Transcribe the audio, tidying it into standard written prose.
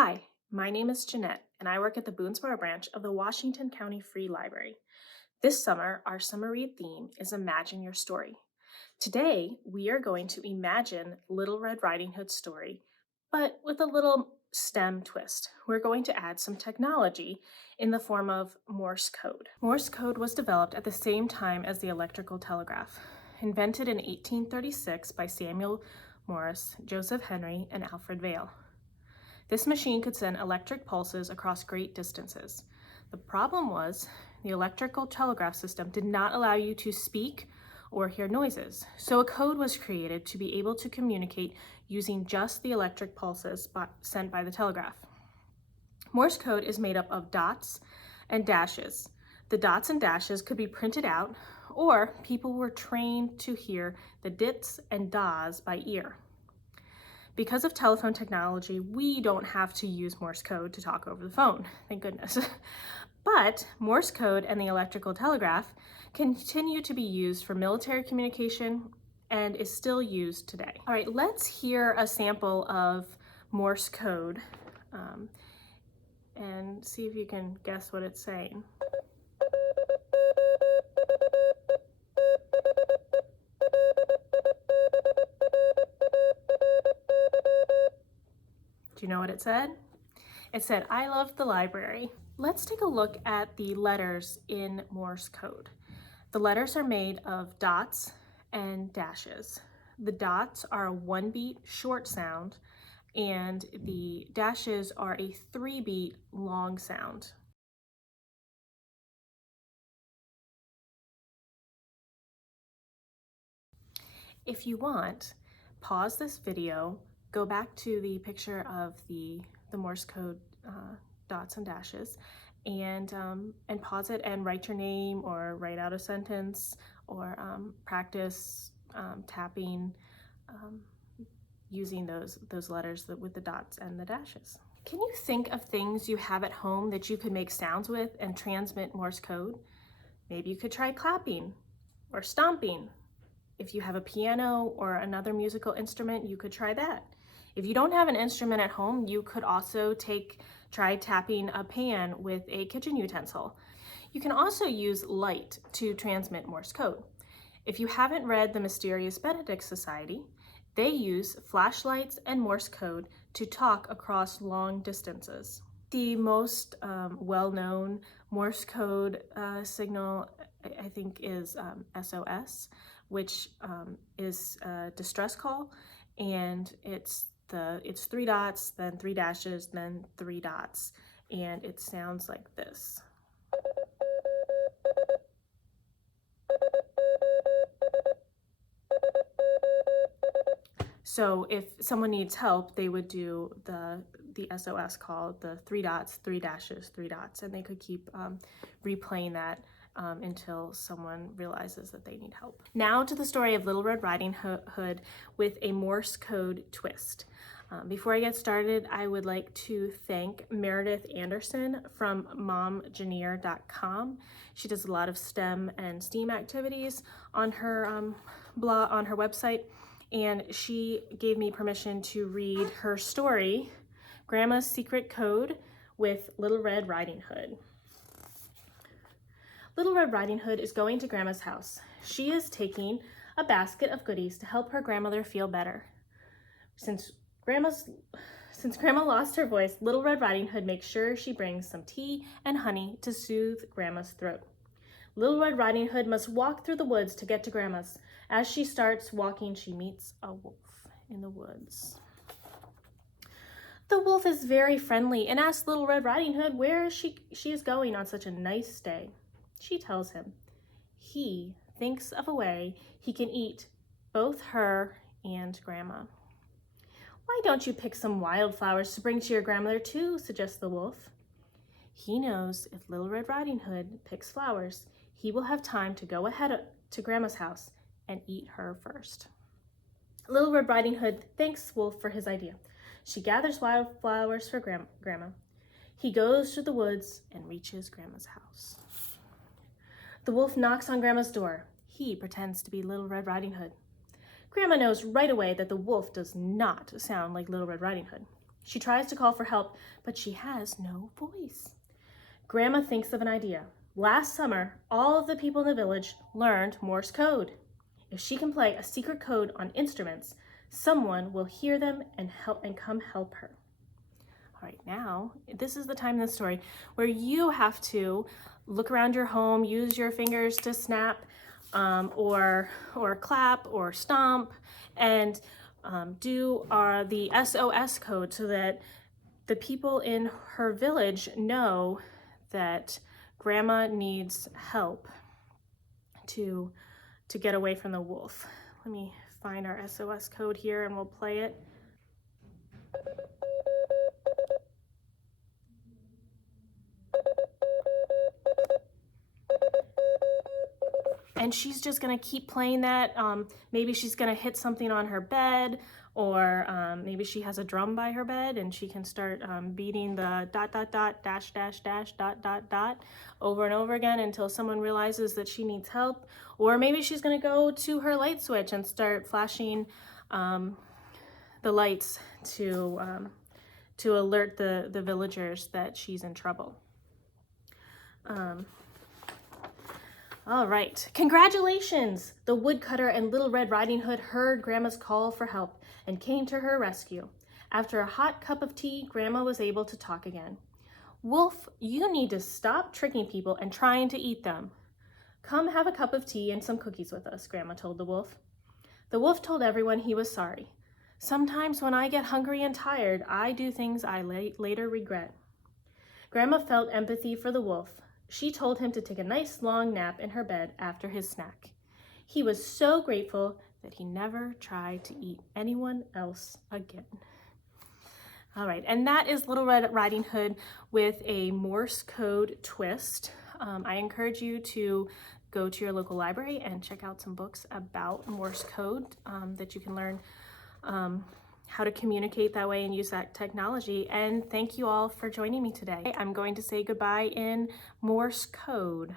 Hi, my name is Jeanette, and I work at the Boonsboro branch of the Washington County Free Library. This summer, our summer read theme is Imagine Your Story. Today, we are going to imagine Little Red Riding Hood's story, but with a little STEM twist. We're going to add some technology in the form of Morse code. Morse code was developed at the same time as the electrical telegraph, invented in 1836 by Samuel Morse, Joseph Henry, and Alfred Vail. This machine could send electric pulses across great distances. The problem was the electrical telegraph system did not allow you to speak or hear noises, so a code was created to be able to communicate using just the electric pulses sent by the telegraph. Morse code is made up of dots and dashes. The dots and dashes could be printed out, or people were trained to hear the dits and das by ear. Because of telephone technology, we don't have to use Morse code to talk over the phone, thank goodness. But Morse code and the electrical telegraph continue to be used for military communication and is still used today. All right, let's hear a sample of Morse code and see if you can guess what it's saying. Do you know what it said? It said, "I love the library." Let's take a look at the letters in Morse code. The letters are made of dots and dashes. The dots are a 1-beat short sound, and the dashes are a 3-beat long sound. If you want, pause this video, go back to the picture of the Morse code dots and dashes, and pause it and write your name or write out a sentence or practice tapping using those letters with the dots and the dashes. Can you think of things you have at home that you could make sounds with and transmit Morse code? Maybe you could try clapping or stomping. If you have a piano or another musical instrument, you could try that. If you don't have an instrument at home, you could also try tapping a pan with a kitchen utensil. You can also use light to transmit Morse code. If you haven't read The Mysterious Benedict Society, they use flashlights and Morse code to talk across long distances. The most well-known Morse code signal, I think, is SOS, which is a distress call, and it's 3 dots, then 3 dashes, then 3 dots, and it sounds like this. So if someone needs help, they would do the SOS call, the 3 dots, 3 dashes, 3 dots, and they could keep replaying that until someone realizes that they need help. Now to the story of Little Red Riding Hood with a Morse code twist. Before I get started, I would like to thank Meredith Anderson from momjanier.com. She does a lot of STEM and STEAM activities on her blog, on her website, and she gave me permission to read her story, Grandma's Secret Code with Little Red Riding Hood. Little Red Riding Hood is going to Grandma's house. She is taking a basket of goodies to help her grandmother feel better. Since Grandma lost her voice, Little Red Riding Hood makes sure she brings some tea and honey to soothe Grandma's throat. Little Red Riding Hood must walk through the woods to get to Grandma's. As she starts walking, she meets a wolf in the woods. The wolf is very friendly and asks Little Red Riding Hood where she is going on such a nice day. She tells him he thinks of a way he can eat both her and Grandma. "Why don't you pick some wildflowers to bring to your grandmother too?" suggests the wolf. He knows if Little Red Riding Hood picks flowers, he will have time to go ahead to Grandma's house and eat her first. Little Red Riding Hood thanks Wolf for his idea. She gathers wildflowers for Grandma. He goes through the woods and reaches Grandma's house. The wolf knocks on Grandma's door. He pretends to be Little Red Riding Hood. Grandma knows right away that the wolf does not sound like Little Red Riding Hood. She tries to call for help, but she has no voice. Grandma thinks of an idea. Last summer, all of the people in the village learned Morse code. If she can play a secret code on instruments, someone will hear them and come help her. All right, now, this is the time in the story where you have to look around your home, use your fingers to snap or clap or stomp, and do the SOS code so that the people in her village know that Grandma needs help to get away from the wolf. Let me find our SOS code here and we'll play it. And she's just gonna keep playing that. Maybe she's gonna hit something on her bed, or maybe she has a drum by her bed and she can start beating the ... over and over again until someone realizes that she needs help. Or maybe she's gonna go to her light switch and start flashing the lights to alert the villagers that she's in trouble. All right, congratulations! The woodcutter and Little Red Riding Hood heard Grandma's call for help and came to her rescue. After a hot cup of tea, Grandma was able to talk again. Wolf, you need to stop tricking people and trying to eat them. Come have a cup of tea and some cookies with us, Grandma told the wolf. The wolf told everyone he was sorry. Sometimes when I get hungry and tired, I do things I later regret. Grandma felt empathy for the wolf. She told him to take a nice long nap in her bed after his snack. He was so grateful that he never tried to eat anyone else again. All right, and that is Little Red Riding Hood with a Morse code twist. I encourage you to go to your local library and check out some books about Morse code that you can learn how to communicate that way and use that technology. And thank you all for joining me today. I'm going to say goodbye in Morse code.